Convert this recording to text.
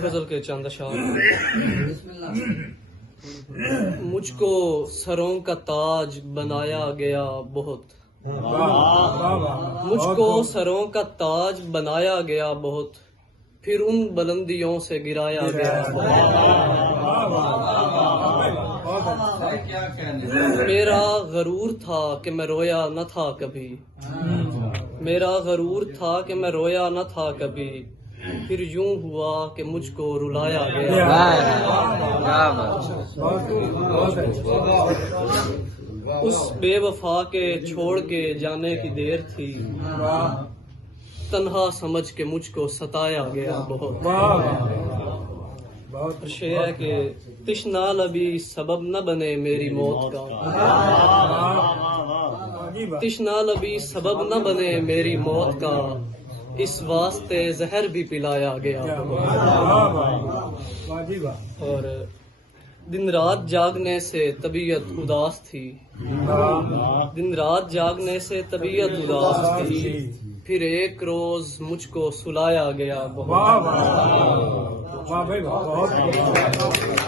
गजल के चंद अशार। मुझको सरों का ताज बनाया गया बहुत, मुझको सरों का ताज बनाया गया बहुत, फिर उन बुलंदियों से गिराया गया। मेरा गरूर था कि मैं रोया न था कभी, मेरा गरूर था कि मैं रोया न था कभी, फिर यूं हुआ कि मुझको रुलाया गया। उस बेवफा के छोड़ के जाने की देर थी, तन्हा समझ के मुझको सताया गया बहुत। शेर है कि तिश्ना लबी सबब न बने मेरी मौत का, तिश्ना लबी सबब न बने मेरी मौत का, इस वास्ते जहर भी पिलाया गया। और दिन रात जागने से तबीयत उदास थी, दिन रात जागने से तबीयत उदास थी, फिर एक रोज मुझको सुलाया गया बहुत।